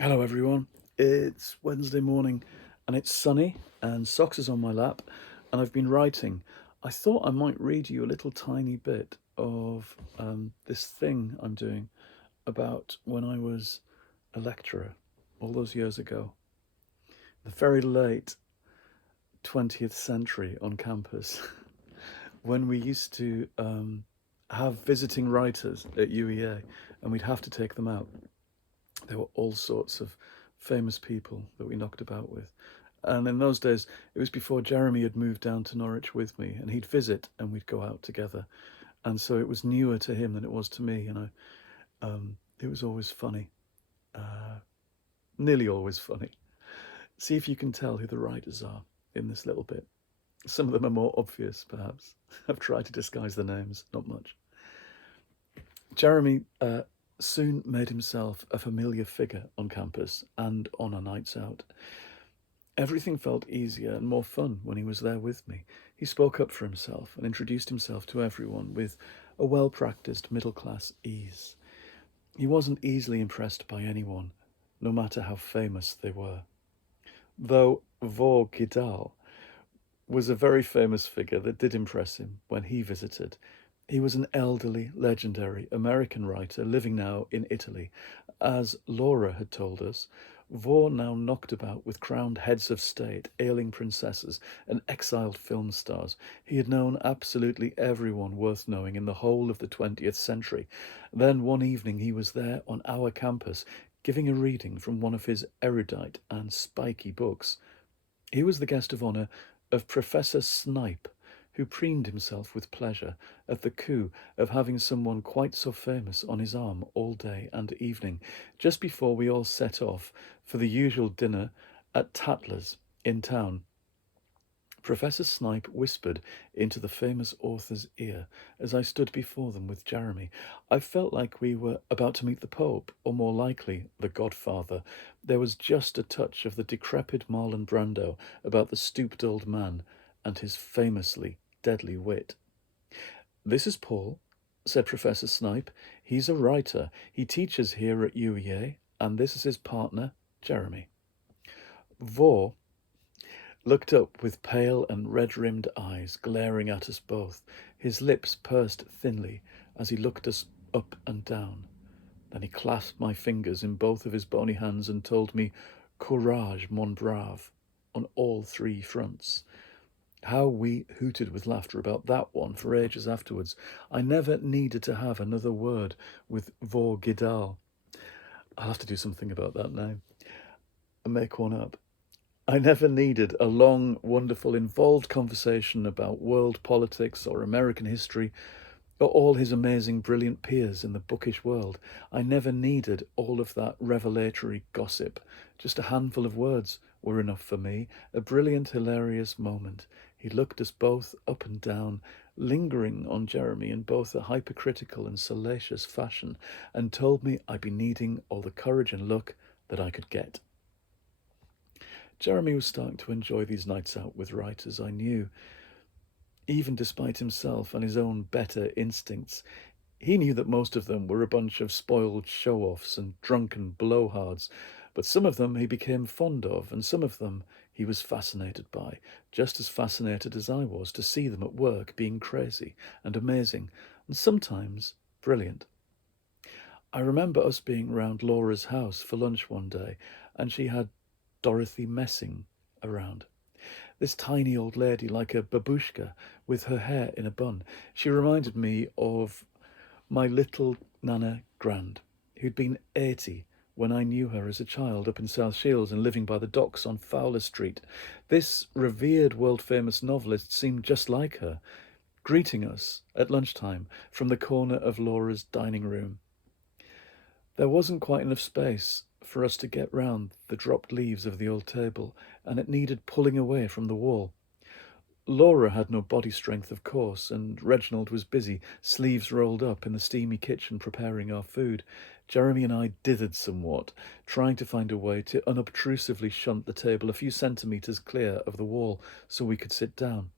Hello everyone. It's Wednesday morning and it's sunny and socks is on my lap and I've been writing. I thought I might read you a little tiny bit of this thing I'm doing about when I was a lecturer all those years ago, the very late 20th century on campus, when we used to have visiting writers at UEA and we'd have to take them out. There were all sorts of famous people that we knocked about with. And in those days, it was before Jeremy had moved down to Norwich with me, and he'd visit and we'd go out together. And so it was newer to him than it was to me, it was always funny, nearly always funny. See if you can tell who the writers are in this little bit. Some of them are more obvious, perhaps. I've tried to disguise the names, not much. Jeremy soon made himself a familiar figure on campus and on our nights out. Everything felt easier and more fun when he was there with me. He spoke up for himself and introduced himself to everyone with a well-practiced middle-class ease. He wasn't easily impressed by anyone, no matter how famous they were. Though Vor Gidal was a very famous figure that did impress him when he visited. He was an elderly, legendary American writer living now in Italy. As Laura had told us, Vor now knocked about with crowned heads of state, ailing princesses, and exiled film stars. He had known absolutely everyone worth knowing in the whole of the 20th century. Then one evening he was there on our campus, giving a reading from one of his erudite and spiky books. He was the guest of honour of Professor Snipe, who preened himself with pleasure at the coup of having someone quite so famous on his arm all day and evening, just before we all set off for the usual dinner at Tatler's in town. Professor Snipe whispered into the famous author's ear as I stood before them with Jeremy. I felt like we were about to meet the Pope, or more likely, the Godfather. There was just a touch of the decrepit Marlon Brando about the stooped old man and his famously deadly wit. "This is Paul," said Professor Snipe. "He's a writer. He teaches here at UEA, and this is his partner, Jeremy." Vor looked up with pale and red-rimmed eyes, glaring at us both. His lips pursed thinly as he looked us up and down. Then he clasped my fingers in both of his bony hands and told me, "Courage, mon brave," on all three fronts. How we hooted with laughter about that one for ages afterwards. I never needed to have another word with Vor Gidal. I'll have to do something about that now and make one up. I never needed a long, wonderful, involved conversation about world politics or American history or all his amazing, brilliant peers in the bookish world. I never needed all of that revelatory gossip. Just a handful of words were enough for me. A brilliant, hilarious moment. He looked us both up and down, lingering on Jeremy in both a hypercritical and salacious fashion, and told me I'd be needing all the courage and luck that I could get. Jeremy was starting to enjoy these nights out with writers I knew, even despite himself and his own better instincts. He knew that most of them were a bunch of spoiled show-offs and drunken blowhards, but some of them he became fond of, and some of them he was fascinated by, just as fascinated as I was to see them at work being crazy and amazing, and sometimes brilliant. I remember us being round Laura's house for lunch one day, and she had Dorothy Messing around. This tiny old lady, like a babushka, with her hair in a bun. She reminded me of my little Nana Grand, who'd been 80 when I knew her as a child up in South Shields and living by the docks on Fowler Street. This revered world-famous novelist seemed just like her, greeting us at lunchtime from the corner of Laura's dining room. There wasn't quite enough space for us to get round the dropped leaves of the old table, and it needed pulling away from the wall. Laura had no body strength, of course, and Reginald was busy, sleeves rolled up, in the steamy kitchen preparing our food. Jeremy and I dithered somewhat, trying to find a way to unobtrusively shunt the table a few centimetres clear of the wall so we could sit down.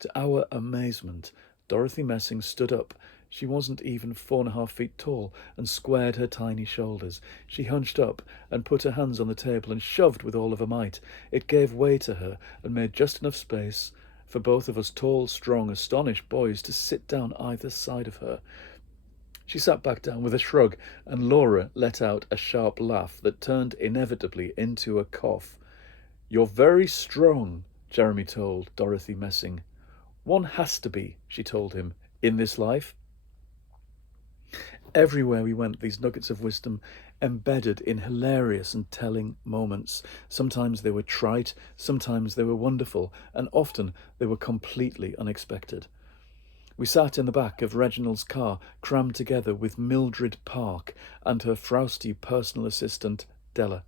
To our amazement, Dorothy Messing stood up, She wasn't even 4.5 feet tall and squared her tiny shoulders. She hunched up and put her hands on the table and shoved with all of her might. It gave way to her and made just enough space for both of us tall, strong, astonished boys to sit down either side of her. She sat back down with a shrug, and Laura let out a sharp laugh that turned inevitably into a cough. "You're very strong," Jeremy told Dorothy Messing. "One has to be," she told him, "in this life." Everywhere we went, these nuggets of wisdom embedded in hilarious and telling moments. Sometimes they were trite, sometimes they were wonderful, and often they were completely unexpected. We sat in the back of Reginald's car, crammed together with Mildred Park and her frowsty personal assistant, Della.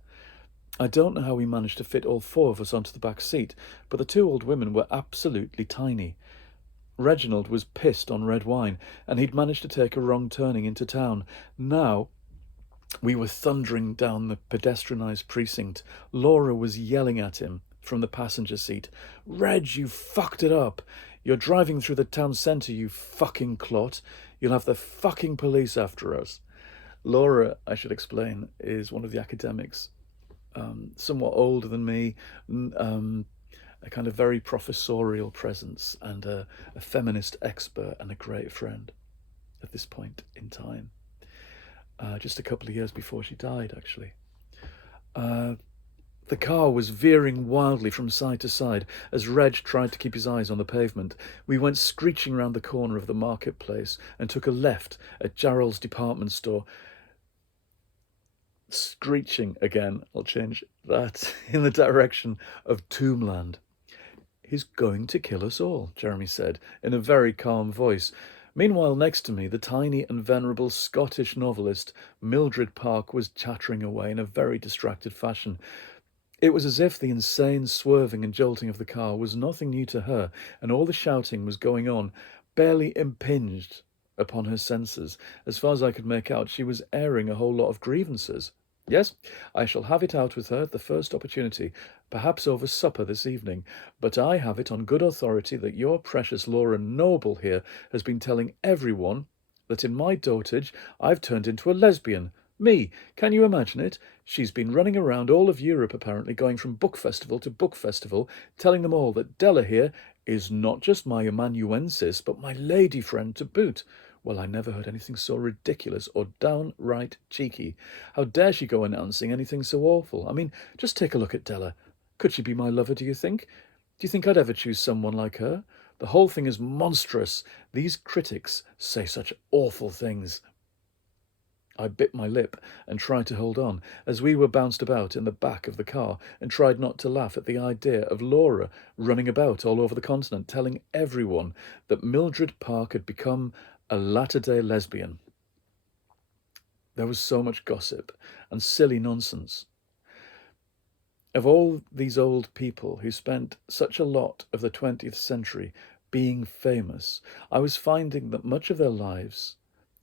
I don't know how we managed to fit all four of us onto the back seat, but the two old women were absolutely tiny. Reginald was pissed on red wine, and he'd managed to take a wrong turning into town. Now we were thundering down the pedestrianised precinct. Laura was yelling at him from the passenger seat. "Reg, you fucked it up. You're driving through the town centre, you fucking clot. You'll have the fucking police after us." Laura, I should explain, is one of the academics, somewhat older than me, a kind of very professorial presence, and a feminist expert and a great friend at this point in time. Just a couple of years before she died, actually. The car was veering wildly from side to side as Reg tried to keep his eyes on the pavement. We went screeching round the corner of the marketplace and took a left at Jarrell's department store. Screeching again, I'll change that, in the direction of Tombland. "He's going to kill us all," Jeremy said, in a very calm voice. Meanwhile, next to me, the tiny and venerable Scottish novelist Mildred Park was chattering away in a very distracted fashion. It was as if the insane swerving and jolting of the car was nothing new to her, and all the shouting was going on, barely impinged upon her senses. As far as I could make out, she was airing a whole lot of grievances. "Yes, I shall have it out with her at the first opportunity, perhaps over supper this evening, but I have it on good authority that your precious Laura Noble here has been telling everyone that in my dotage I've turned into a lesbian. Me, can you imagine it? She's been running around all of Europe, apparently, going from book festival to book festival, telling them all that Della here is not just my amanuensis, but my lady friend to boot. Well, I never heard anything so ridiculous or downright cheeky. How dare she go announcing anything so awful? I mean, just take a look at Della. Could she be my lover, do you think? Do you think I'd ever choose someone like her? The whole thing is monstrous. These critics say such awful things." I bit my lip and tried to hold on as we were bounced about in the back of the car, and tried not to laugh at the idea of Laura running about all over the continent telling everyone that Mildred Park had become a latter-day lesbian. There was so much gossip and silly nonsense. Of all these old people who spent such a lot of the 20th century being famous, I was finding that much of their lives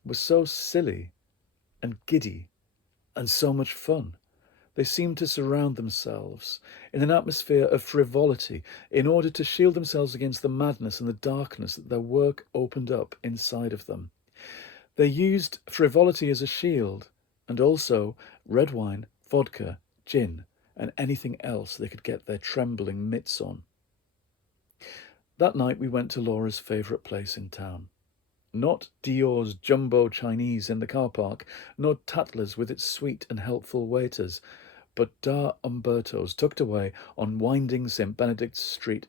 was so silly and giddy and so much fun. They seemed to surround themselves in an atmosphere of frivolity in order to shield themselves against the madness and the darkness that their work opened up inside of them. They used frivolity as a shield, and also red wine, vodka, gin, and anything else they could get their trembling mitts on. That night we went to Laura's favourite place in town. Not Dior's jumbo Chinese in the car park, nor Tatler's with its sweet and helpful waiters, but Da Umberto's, tucked away on winding St. Benedict's Street.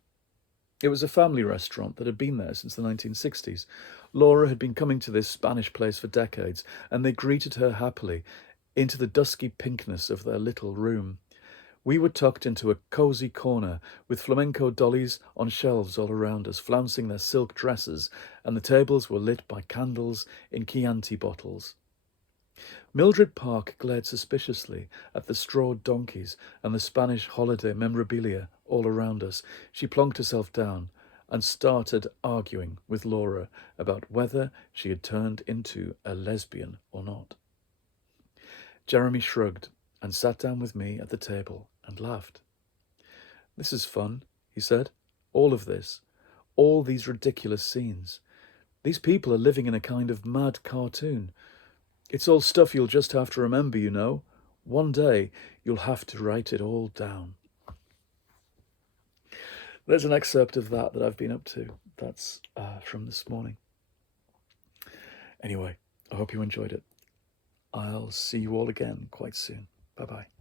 It was a family restaurant that had been there since the 1960s. Laura had been coming to this Spanish place for decades, and they greeted her happily into the dusky pinkness of their little room. We were tucked into a cosy corner with flamenco dollies on shelves all around us, flouncing their silk dresses, and the tables were lit by candles in Chianti bottles. Mildred Park glared suspiciously at the straw donkeys and the Spanish holiday memorabilia all around us. She plonked herself down and started arguing with Laura about whether she had turned into a lesbian or not. Jeremy shrugged and sat down with me at the table and laughed. "This is fun," he said. "All of this. All these ridiculous scenes. These people are living in a kind of mad cartoon. It's all stuff you'll just have to remember, you know. One day, you'll have to write it all down. There's an excerpt of that I've been up to. That's from this morning. Anyway, I hope you enjoyed it. I'll see you all again quite soon. Bye-bye.